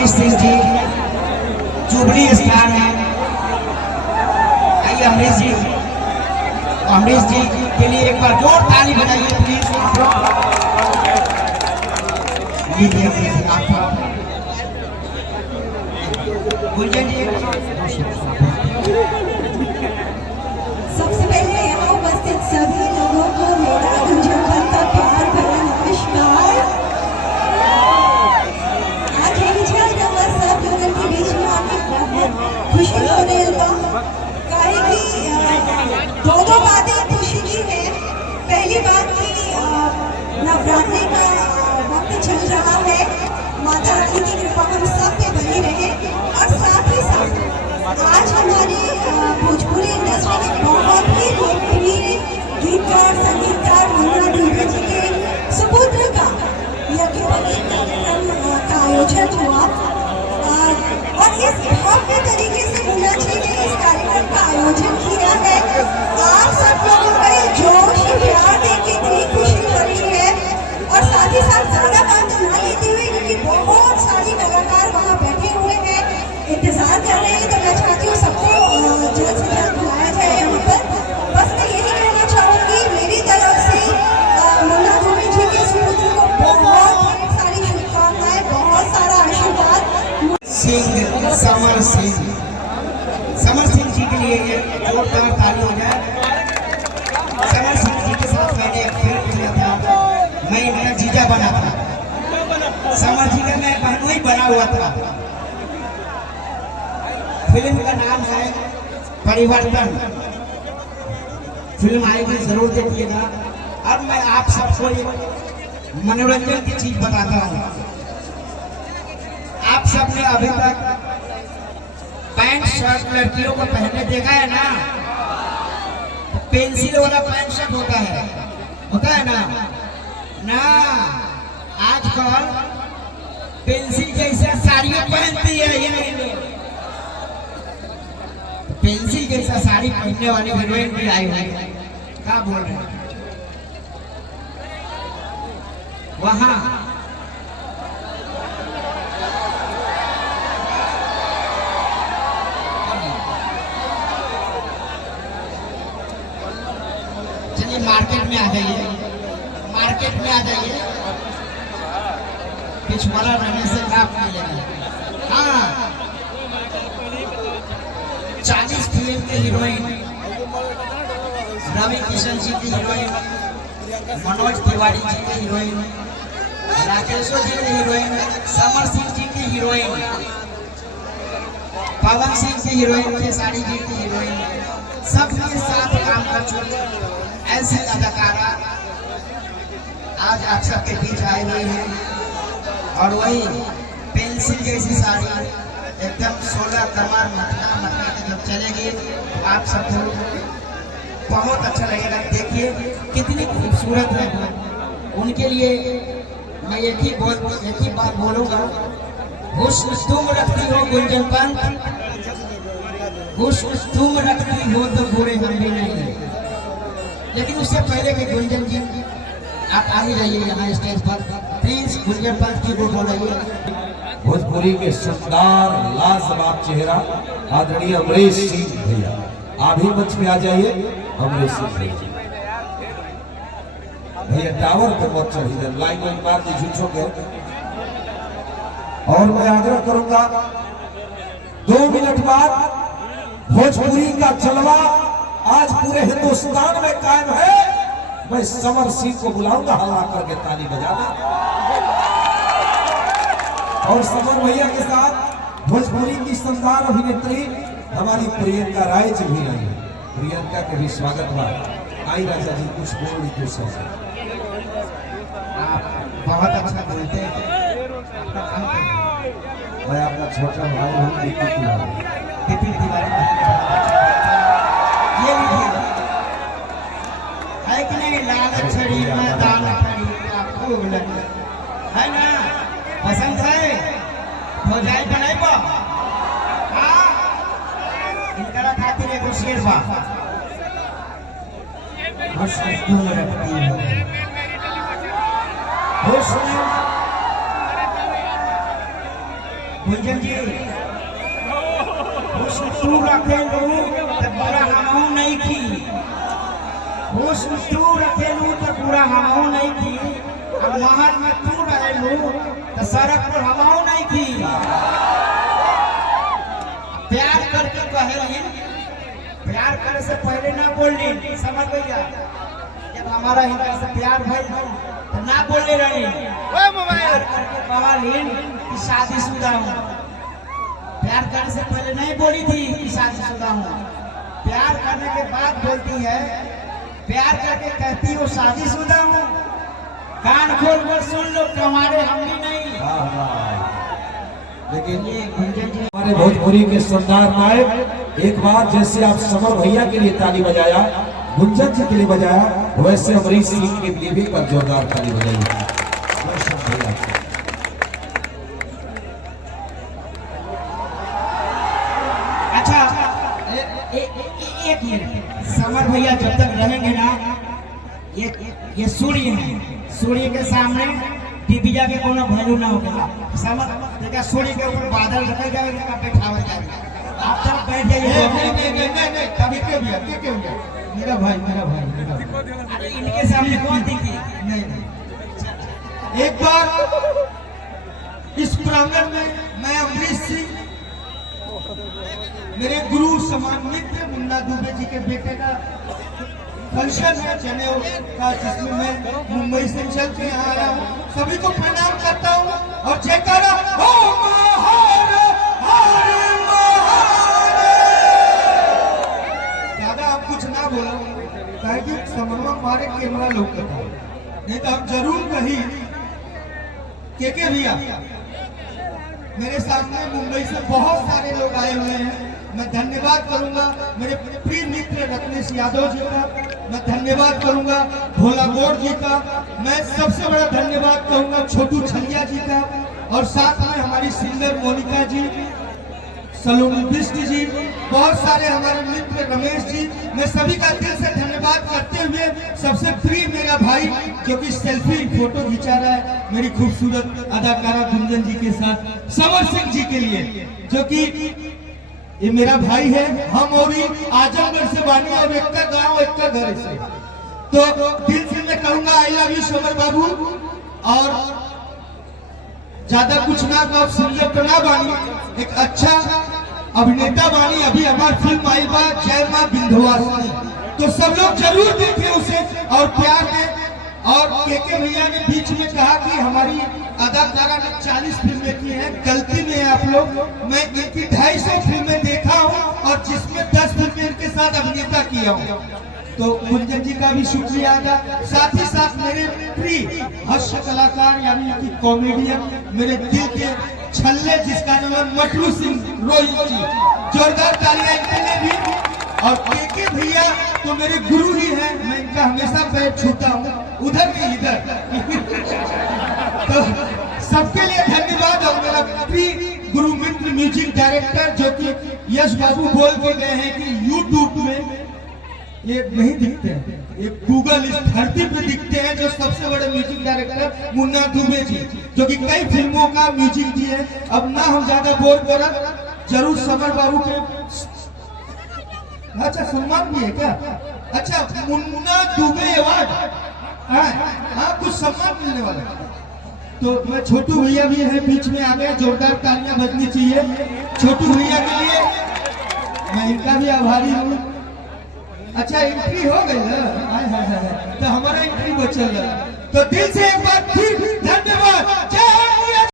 Amrish Singh ji jubilee star है। आइए अमरीश जी के लिए एक बार जोर ताली बजाइए प्लीज। लीजिए अमरीश जी आप गुंजन जी। सबसे पहले यहाँ उपस्थित सभी लोगों को मेरा गुंजन का प्यार भरा नमस्कार। आज यही सब लोगों के बीच में आके बहुत खुशी हो रही है। काहे की दो बातें खुशी की है। पहली बात की नवरात्रि का वक्त चल रहा है, माता रानी की कृपा हम सब पे बनी रहे। और साथ ही साथ आज हमारी भोजपुरी इंडस्ट्री के बहुत ही लोकप्रिय गीतकार संगीतकार मुन्ना दुबे जी के सुपुत्र का यज्ञोपवीत कार्यक्रम का आयोजन हुआ। और इस भव्य तरीके से मुन्ना जी ने इस कार्यक्रम का आयोजन किया है। आप सब लोगों का जोश प्यार देख के इतनी खुशी हो रही है। और साथ ही साथ ज्यादा बात ना लेते हुए, क्योंकि बहुत सारे कलाकार वहाँ बैठे हुए हैं, इंतजार कर रहे हैं, तो मैं चाहती हूँ सबको जल्द से जल्द बुलाया जाए यहाँ पर। बस मैं यही कहना चाहूँगी, मेरी तरफ से मुन्ना दुबे जी के सुपुत्र को बहुत सारी शुभकामनाएं, बहुत सारा आशीर्वाद। समर सिंह जी के लिए जोरदार ताली हो जाए। समर सिंह जी के साथ मैंने एक फिल्म किया था, मैं इनका जीजा बना था। समर जी का मैं बहनों ही बना हुआ था। फिल्म का नाम है परिवर्तन। फिल्म आएगी जरूर देखिएगा। अब मैं आप सबको मनोरंजन की चीज बताता हूँ। आप सबने अभी तक पैंट शर्ट लड़कियों को पहनने देखा है ना? पेंसिल वाला पैंट शर्ट होता है ना? आजकल पेंसिल जैसा साड़ियां पहनती है ये लोग। पेंसिल जैसा साड़ी पहनने वाली हीरोइन भी आई हुई है। क्या बोल रहे हैं वहां? चलिए मार्केट में आ जाइए। पिछवाड़ा रहने से लाभ मिलेगा। हाँ, 40 फिल्म के हीरोइन, रवि किशन जी की हीरोइन, मनोज तिवारी जी की हीरोइन, राकेशो जी की हीरोइन, समर सिंह जी की हीरोइन, पवन सिंह की हीरोइन, खेसारी जी की हीरोइन, सबके साथ काम कर चुकी ऐसी अदाकारा आज आप सबके बीच आई हुई है। और वही पेंसिल जैसी साड़ी एकदम 16 कमर मटका के जब चलेगी तो आप सबको बहुत अच्छा लगेगा। देखिए कितनी खूबसूरत है। उनके लिए मैं एक ही बात बोलूँगा, हुस्न तुम रखती हो गुंजन पंत, हुस्न तुम रखती हो तो बुरे हम भी नहीं। लेकिन उससे पहले कि गुंजन जी आप आ ही जाइए यहाँ स्टेज पर, प्लीज गुंजन पंत जी को बोलिए। भोजपुरी के शानदार लाजवाब चेहरा आदरणीय अमरीश सिंह भैया, आप भी मंच पे आ जाइए। अमरीश सिंह भैया टावर पर मत चढ़िए, लाइन मार दी झूठों के। और मैं आग्रह करूंगा 2 मिनट बाद भोजपुरी का जलवा आज पूरे हिंदुस्तान में कायम है। मैं समर सिंह को बुलाऊंगा, हल्ला करके ताली बजाना। और समर भैया के साथ भोजपुरी की शानदार अभिनेत्री हमारी प्रियंका राय जी भी आई है। प्रियंका के भी स्वागत हुआ। आई राजा जी कुछ बोल तो बहुत अच्छा बोलते हैं। मैं आपका छोटा भाई हूँ दीपी तिवारी। ये है कि नहीं? लाल छड़ी मैदान खड़ी खूब लगी है ना? पसंद है? हो जाए बनाई बा। हाँ, इनकरा खातिर एगो शेर बा। हुस्न तुम रखती हो, हुस्न गुंजन जी हुस्न तू रखेलू तो पूरा हमहू नहीं थी, हुस्न तू रखेलू तो पूरा हमहू नहीं थी, अब महल में तू रहेलू तो सड़क पर हमहू नहीं थी। प्यार करके कहेली, प्यार करे से पहले ना बोली, समझ भैया जब हमारा इनका से प्यार भइल तो ना बोले रही, प्यार करके कहली कि शादीशुदा हूँ। प्यार करने से पहले नहीं बोली थी कि शादीशुदा हूँ, प्यार करने के बाद बोलती है, प्यार करके कहती हो शादीशुदा हूँ। कान खोल कर सुन लो, तुम्हारे हमने नहीं। लेकिन ये गुंजन जी हमारे भोजपुरी के शानदार नायक, एक बार जैसे आप समर भैया के लिए ताली बजाया, गुंजन जी के लिए बजाया, वैसे अमरीश सिंह के लिए भी पर जोरदार ताली बजाई। अच्छा एक मिनट, समर भैया जब तक रहेंगे ना, ये सूर्य है, सूर्य के सामने दिव्या के कोनो वैल्यू ना होगा। समझ देखा, सूर्य के ऊपर बादल रखा जाएगा, कब बैठावा जाएगा, आप तब बैठ जाइए। कभी क्यों भैया, मेरा भाई अरे इनके सामने कौन दिखी? नहीं। एक बार इस प्रांगण में मैं अमरीश सिंह, मेरे गुरु समान मित्र मुन्ना दुबे जी के बेटे का फंक्शन है जनेऊ का, जिसमें मैं मुंबई से चल के यहाँ आया हूँ। सभी को प्रणाम करता हूँ और जयकारा हो महार हरे महार। ज्यादा आप कुछ ना बोलो, ताकि समरमा मारे कैमरा लोग करता, नहीं तो हम जरूर कहीं के भैया मेरे सामने मुंबई से बहुत सारे लोग आए हुए हैं। मैं धन्यवाद करूंगा मेरे प्रिय मित्र रत्नेश यादव जी का, मैं धन्यवाद करूंगा भोला गौड़ जी का, मैं सबसे बड़ा धन्यवाद कहूंगा छोटू छलिया जी का, और साथ में हमारी सिंगर मोनिका जी, सलोनी बिष्ट जी, बहुत सारे हमारे मित्र रमेश जी, मैं सभी का दिल से धन्यवाद करते हुए सबसे प्रिय मेरा भाई जो कि सेल्फी फोटो खिंचा रहा है मेरी खूबसूरत अदाकारा गुंजन जी के साथ, समर सिंह जी के लिए, जो कि ये मेरा भाई है। हम और आजमगढ़ से बानी और एक का गाँव एक का घर से, तो दिल से मैं कहूंगा आई लव यू समर बाबू। और ज्यादा कुछ ना कहो, सिंगर तो ना बानी, एक अच्छा अभिनेता बानी। अभी हमारी फिल्म आई बा जय मां विंध्यवासिनी, तो सब लोग जरूर देखें उसे और प्यार दें। और के भैया ने बीच में कहा कि हमारी अदाकारा ने 40 फिल्में की हैं, गलती में है आप लोग। मैं इनकी 250 फिल्में देखा हूँ और जिसमें 10 फिल्में इनके साथ अभिनेता किया हूँ, तो गुंजन जी का भी शुक्रिया अदा। साथ ही साथ मेरे प्रिय हास्य कलाकार यानी कि कॉमेडियन, मेरे दिल के छल्ले जिसका नाम है मटलू सिंह रोहित जी, जोरदार तालियां इनके लिए भी। और के भैया तो मेरे गुरु ही हैं, मैं इनका हमेशा पैर छूता हूँ, उधर नहीं इधर। तो सबके लिए धन्यवाद। और मेरा प्रिय गुरु मित्र म्यूजिक डायरेक्टर जो कि यश बाबू बोल के गए हैं कि यूट्यूब में ये नहीं दिखते हैं, ये गूगल इस धरती पे दिखते हैं, जो सबसे बड़े म्यूजिक डायरेक्टर मुन्ना दुबे जी, जो कि कई फिल्मों का म्यूजिक दिए। अब ना हम ज्यादा बोल कर जरूर समर बाबू के अच्छा सम्मान भी है क्या? अच्छा, मुन्ना दुबे अवार्ड, हाँ कुछ सम्मान मिलने वाला। तो मैं छोटू भैया भी है बीच में आ गए, जोरदार तालियां बजनी चाहिए छोटू भैया के लिए, मैं इनका भी आभारी हूँ। अच्छा एंट्री हो गई ना, तो हमारा एंट्री बचल है, तो दिल से एक बार फिर